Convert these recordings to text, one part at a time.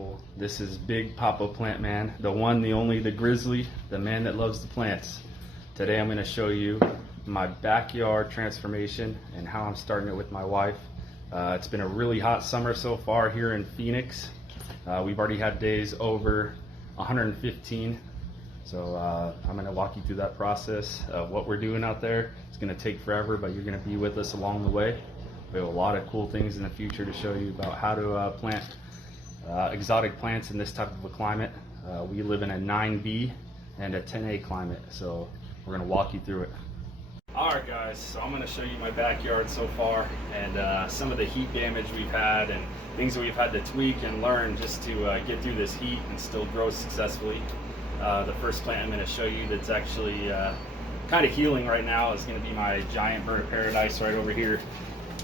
people. This is Big Papa Plant Man, the one, the only, the grizzly, the man that loves the plants. Today I'm going to show you my backyard transformation and how I'm starting it with my wife. It's been a really hot summer so far here in Phoenix. We've already had days over 115. So I'm going to walk you through that process of what we're doing out there. It's going to take forever, but you're going to be with us along the way. We have a lot of cool things in the future to show you about how to plant exotic plants in this type of a climate. We live in a 9B and a 10A climate, so we're going to walk you through it. Alright guys, so I'm going to show you my backyard so far and some of the heat damage we've had and things that we've had to tweak and learn just to get through this heat and still grow successfully. The first plant I'm going to show you that's actually kind of healing right now is going to be my giant bird of paradise right over here.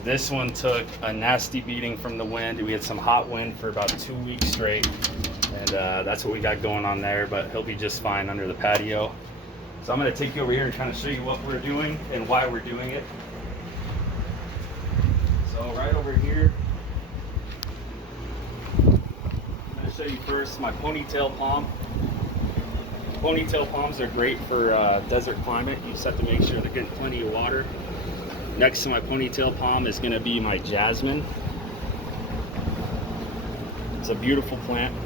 This one took a nasty beating from the wind. We had some hot wind for about 2 weeks straight, and that's what we got going on there, but he'll be just fine under the patio. So I'm going to take you over here and kind of show you what we're doing and why we're doing it. So right over here, I'm going to show you first my ponytail palm. Ponytail palms are great for desert climate. You just have to make sure they're getting plenty of water. Next to my ponytail palm is going to be my jasmine. It's a beautiful plant.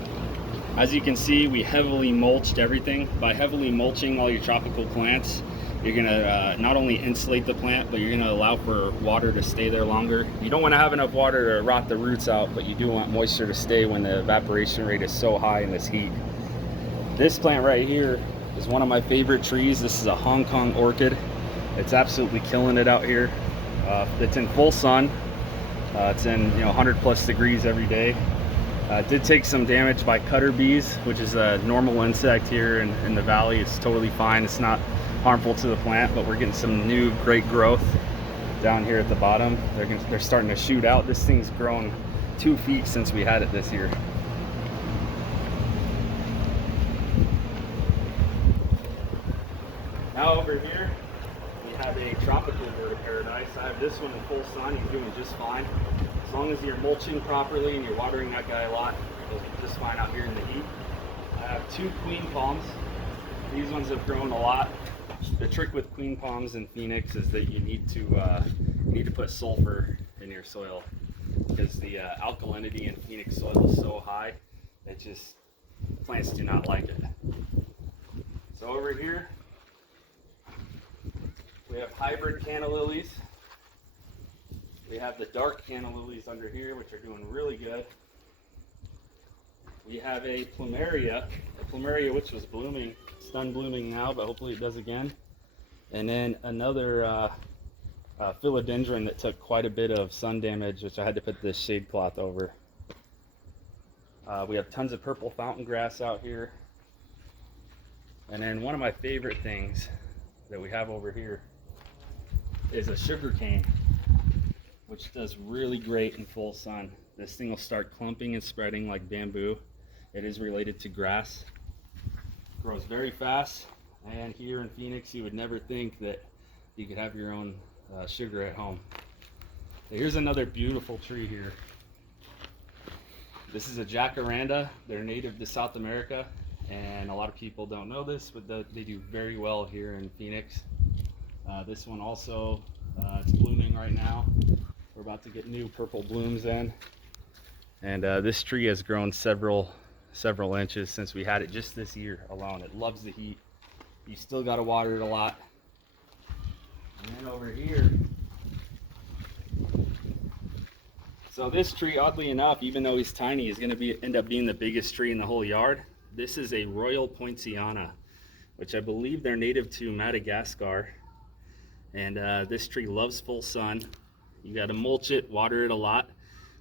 As you can see, we heavily mulched everything. By heavily mulching all your tropical plants, you're going to not only insulate the plant, but you're going to allow for water to stay there longer. You don't want to have enough water to rot the roots out, but you do want moisture to stay when the evaporation rate is so high in this heat. This plant right here is one of my favorite trees. This is a Hong Kong orchid. It's absolutely killing it out here. It's in full sun. It's in 100+ degrees every day. It did take some damage by cutter bees, which is a normal insect here in the valley. It's totally fine. It's not harmful to the plant, but we're getting some new great growth down here at the bottom. They're starting to shoot out. This thing's grown 2 feet since we had it this year. Now over here, we have a tropical bird of paradise. I have this one in full sun. He's doing just fine. As long as you're mulching properly and you're watering that guy a lot, he'll be just fine out here in the heat. I have 2 queen palms. These ones have grown a lot. The trick with queen palms in Phoenix is that you need to put sulfur in your soil because the alkalinity in Phoenix soil is so high that just plants do not like it. So over here, we have hybrid canna lilies. We have the dark canna lilies under here, which are doing really good. We have a plumeria which was blooming. It's done blooming now, but hopefully it does again. And then another philodendron that took quite a bit of sun damage, which I had to put this shade cloth over. We have tons of purple fountain grass out here. And then one of my favorite things that we have over here is a sugar cane, which does really great in full sun. This thing will start clumping and spreading like bamboo. It is related to grass. Grows very fast, and here in Phoenix you would never think that you could have your own sugar at home. So here's another beautiful tree here. This is a jacaranda. They're native to South America, and a lot of people don't know this, but they do very well here in Phoenix. This one also, it's blooming right now. We're about to get new purple blooms in. And this tree has grown several inches since we had it just this year alone. It loves the heat. You still got to water it a lot. And then over here, so this tree, oddly enough, even though he's tiny, is going to end up being the biggest tree in the whole yard. This is a Royal Poinciana, which I believe they're native to Madagascar. And this tree loves full sun. You got to mulch it, water it a lot.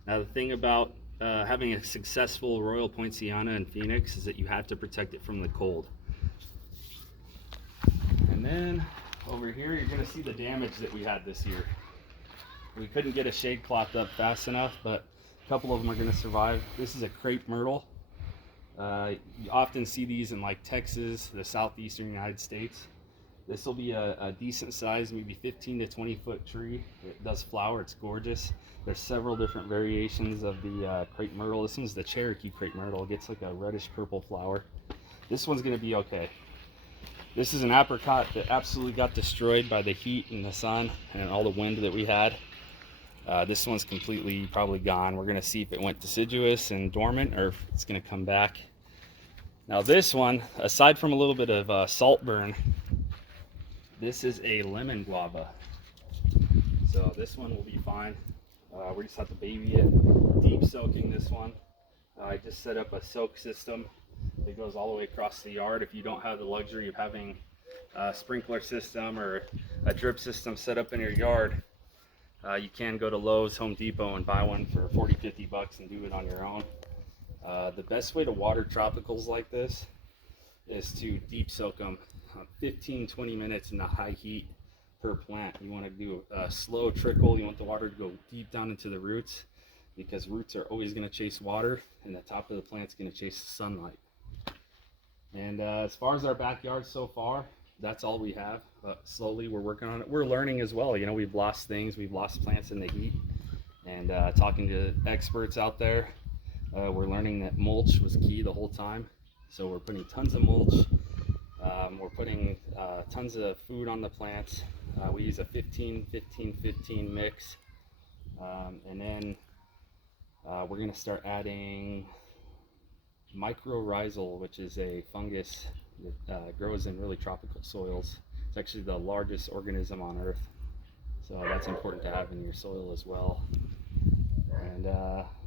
Now the thing about having a successful Royal Poinciana in Phoenix is that you have to protect it from the cold. And then over here you're going to see the damage that we had this year. We couldn't get a shade cloth up fast enough, but a couple of them are going to survive. This is a crepe myrtle. You often see these in like Texas, the southeastern United States. This will be a decent size, maybe 15 to 20 foot tree. It does flower, it's gorgeous. There's several different variations of the crepe myrtle. This one's the Cherokee crepe myrtle. It gets like a reddish purple flower. This one's gonna be okay. This is an apricot that absolutely got destroyed by the heat and the sun and all the wind that we had. This one's completely probably gone. We're gonna see if it went deciduous and dormant or if it's gonna come back. Now this one, aside from a little bit of salt burn, this is a lemon guava. So this one will be fine. We just have to baby it, deep soaking this one. I just set up a soak system that goes all the way across the yard. If you don't have the luxury of having a sprinkler system or a drip system set up in your yard, you can go to Lowe's, Home Depot and buy one for 40, 50 bucks and do it on your own. The best way to water tropicals like this is to deep soak them 15-20 minutes in the high heat per plant. You want to do a slow trickle. You want the water to go deep down into the roots, because roots are always going to chase water and the top of the plant's going to chase the sunlight. And as far as our backyard so far, that's all we have. But slowly we're working on it. We're learning as well. You know, we've lost things, we've lost plants in the heat, and talking to experts out there, we're learning that mulch was key the whole time. So we're putting tons of mulch. We're putting tons of food on the plants. We use a 15-15-15 mix. And then we're going to start adding mycorrhizal, which is a fungus that grows in really tropical soils. It's actually the largest organism on Earth. So that's important to have in your soil as well. And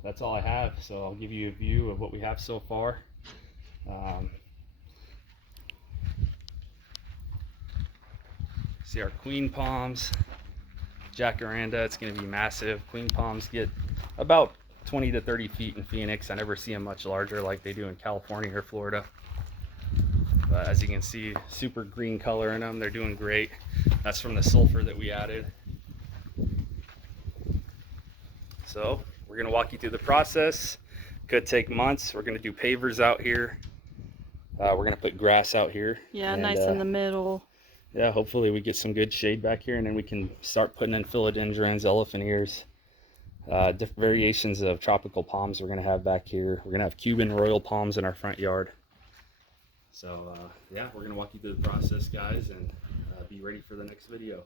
that's all I have. So I'll give you a view of what we have so far. See our queen palms, jacaranda, it's going to be massive. Queen palms get about 20 to 30 feet in Phoenix. I never see them much larger like they do in California or Florida. But as you can see, super green color in them. They're doing great. That's from the sulfur that we added. So we're going to walk you through the process. Could take months. We're going to do pavers out here. We're going to put grass out here. Yeah, and, nice in the middle. Yeah, hopefully we get some good shade back here, and then we can start putting in philodendrons, elephant ears, different variations of tropical palms we're going to have back here. We're going to have Cuban royal palms in our front yard. So yeah, we're going to walk you through the process, guys, and be ready for the next video.